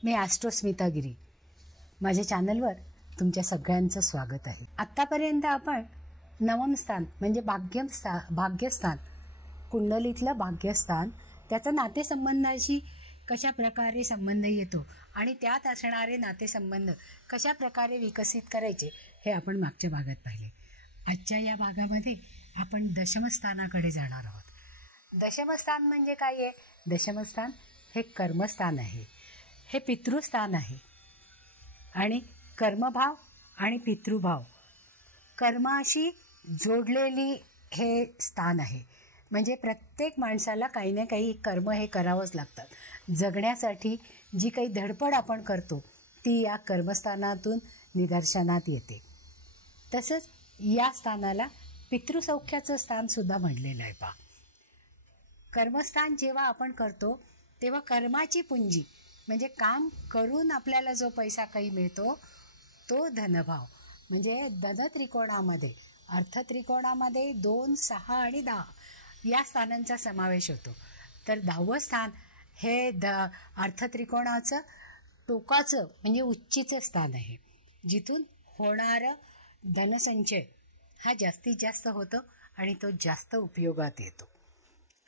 मी ॲस्ट्रोस्मिता गिरी. माझ्या चॅनलवर तुमच्या सगळ्यांचं स्वागत आहे. आत्तापर्यंत आपण नवम स्थान म्हणजे भाग्यस्थान, कुंडलीतलं भाग्यस्थान, त्याचा नातेसंबंधाशी कशा प्रकारे संबंध येतो आणि त्यात असणारे नातेसंबंध कशा प्रकारे विकसित करायचे हे आपण मागच्या भागात पाहिले. आजच्या या भागामध्ये आपण दशमस्थानाकडे जाणार आहोत. दशमस्थान म्हणजे काय आहे? दशमस्थान हे कर्मस्थान आहे, हे पितृस्थान आहे आणि कर्मभाव आणि पितृभाव कर्माशी जोडलेली हे स्थान आहे. म्हणजे प्रत्येक माणसाला काही ना काही कर्म हे करावंच लागतात. जगण्यासाठी जी काही धडपड आपण करतो ती या कर्मस्थानातून निदर्शनात येते. तसंच या स्थानाला पितृसौख्याचं स्थानसुद्धा म्हणलेलं आहे. पहा, कर्मस्थान जेव्हा आपण करतो तेव्हा कर्माची पुंजी म्हणजे काम करून आपल्याला जो पैसा काही मिळतो तो धनभाव म्हणजे धनत्रिकोणामध्ये, अर्थत्रिकोणामध्ये 2, 6 आणि 10 या स्थानांचा समावेश होतो. तर 10वं स्थान हे अर्थत्रिकोणाचं टोकाचं म्हणजे उच्चीचं स्थान आहे, जिथून होणारं धनसंचय हा जास्तीत जास्त होतो आणि तो जास्त उपयोगात येतो.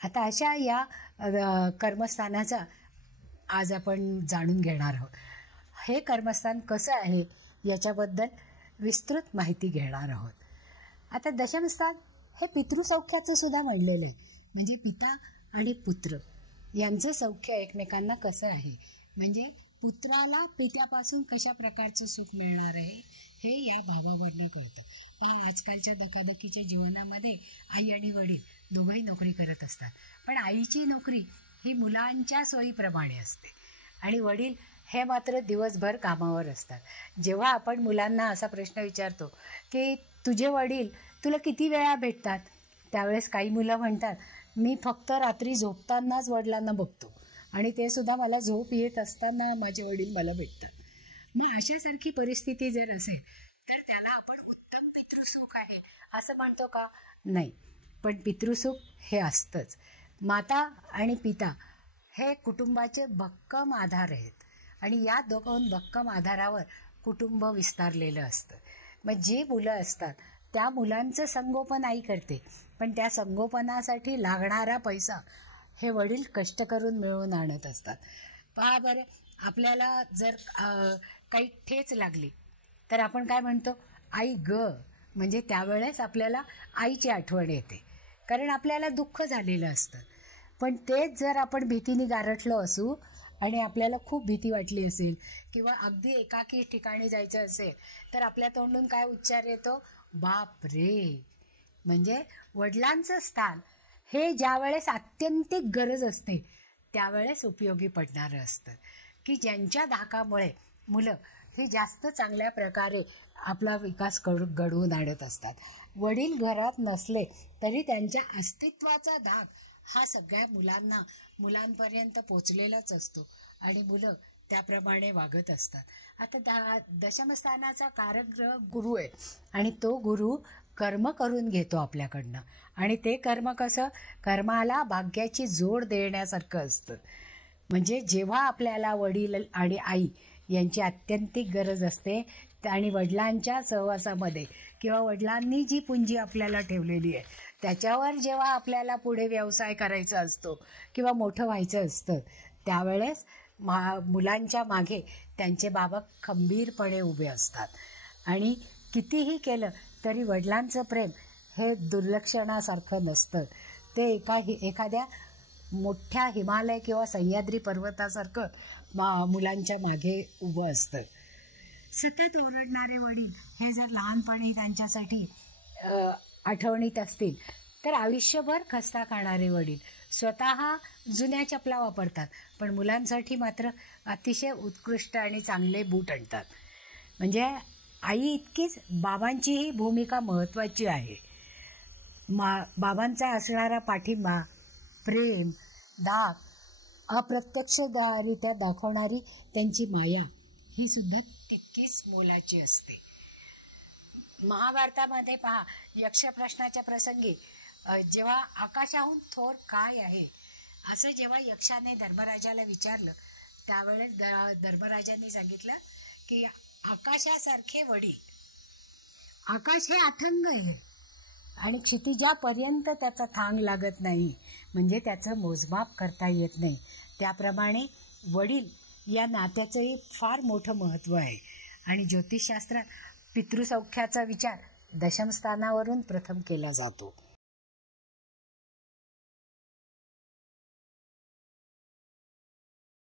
आता अशा या कर्मस्थानाचा आज आपण जाणून घेणार आहोत. हे कर्मस्थान कसं आहे याच्याबद्दल विस्तृत माहिती घेणार आहोत. आता दशमस्थान हे पितृसौख्याचं सुद्धा म्हणलेलं आहे. म्हणजे पिता आणि पुत्र यांचं सौख्य एकमेकांना कसं आहे, म्हणजे पुत्राला पित्यापासून कशा प्रकारचं सुख मिळणार आहे हे या भावावरनं कळतं. पहा, आजकालच्या धकाधकीच्या जीवनामध्ये आई आणि वडील दोघंही नोकरी करत असतात, पण आईची नोकरी ही मुलांच्या सोयीप्रमाणे असते आणि वडील हे मात्र दिवसभर कामावर असतात. जेव्हा आपण मुलांना असा प्रश्न विचारतो की तुझे वडील तुला किती वेळा भेटतात, त्यावेळेस काही मुलं म्हणतात मी फक्त रात्री झोपतानाच वडिलांना बघतो आणि ते सुद्धा मला झोप येत असताना माझे वडील मला भेटतात. मग अशासारखी परिस्थिती जर असेल तर त्याला आपण उत्तम पितृसुख आहे असं म्हणतो का? नाही, पण पितृसुख हे असतंच. माता आणि पिता हे कुटुंबाचे भक्कम आधार आहेत आणि या दोन भक्कम आधारावर कुटुंब विस्तारलेलं असतं. मग जे मुलं असतात त्या मुलांचं संगोपन आई करते, पण त्या संगोपनासाठी लागणारा पैसा हे वडील कष्ट करून मिळवून आणत असतात. पहा बरं, आपल्याला जर काही ठेच लागली तर आपण काय म्हणतो? आई ग, म्हणजे त्यावेळेस आपल्याला आईची आठवण येते, कारण आपल्याला दुःख झालेलं असतं. पण तेच जर आपण भीतीने गारठलो असू आणि आपल्याला खूप भीती वाटली असेल किंवा अगदी एकाकी ठिकाणी जायचं असेल तर आपल्या तोंडून काय उच्चार येतो? बाप रे. म्हणजे वडिलांचं स्थान हे ज्या वेळेस आत्यंतिक गरज असते त्यावेळेस उपयोगी पडणारं असतं, की ज्यांच्या धाकामुळे मुलं हे जास्त चांगल्या प्रकारे आपला विकास घडवून आणत असतात. वडील घरात नसले तरी त्यांच्या अस्तित्वाचा धाक हा सगळ्या मुलांपर्यंत पोचलेलाच असतो आणि मुलं त्याप्रमाणे वागत असतात. आता दशमस्थानाचा कारक गुरु आहे आणि तो गुरु कर्म करून घेतो आपल्याकडनं आणि ते कर्म कसं? कर्माला भाग्याची जोड देण्यासारखं असतं. म्हणजे जेव्हा आपल्याला वडील आणि आई यांची आत्यंतिक गरज असते आणि वडिलांच्या सहवासामध्ये किंवा वडिलांनी जी पुंजी आपल्याला ठेवलेली आहे त्याच्यावर जेव्हा आपल्याला पुढे व्यवसाय करायचा असतो किंवा मोठं व्हायचं असतं त्यावेळेस मुलांच्या मागे त्यांचे बाबा खंबीरपणे उभे असतात आणि कितीही केलं तरी वडिलांचं प्रेम हे दुर्लक्षणासारखं नसतं. ते एखाद्या मोठ्या हिमालय किंवा सह्याद्री पर्वतासारखं मुलांच्या मागे उभं असतं. सतत ओरडणारे वडील हे जर लहानपणी त्यांच्यासाठी आठवणीत असतील तर आयुष्यभर खस्ता खाणारे वडील स्वतः जुन्या चपला वापरतात पण मुलांसाठी मात्र अतिशय उत्कृष्ट आणि चांगले बूट आणतात. म्हणजे आई इतकीच बाबांचीही भूमिका महत्त्वाची आहे. बाबांचा असणारा पाठिंबा, प्रेम, धाक, अप्रत्यक्षरित्या दाखवणारी त्यांची माया ही सुद्धा तितकीच मोलाची असते. महाभारतामध्ये पहा, यक्ष प्रश्नाच्या प्रसंगी जेव्हा आकाशाहून थोर काय आहे असं जेव्हा यक्षाने धर्मराजाला विचारलं त्यावेळेस धर्मराजांनी सांगितलं की आकाशासारखे वडील, आकाश हे अथंग आहे आणि क्षितिजापर्यंत त्याचा थांग लागत नाही, म्हणजे त्याचं मोजमाप करता येत नाही. त्याप्रमाणे वडील या नात्याचंही फार मोठं महत्त्व आहे. आणि ज्योतिषशास्त्रात पितृसौख्याचा विचार दशमस्थानावरून प्रथम केला जातो.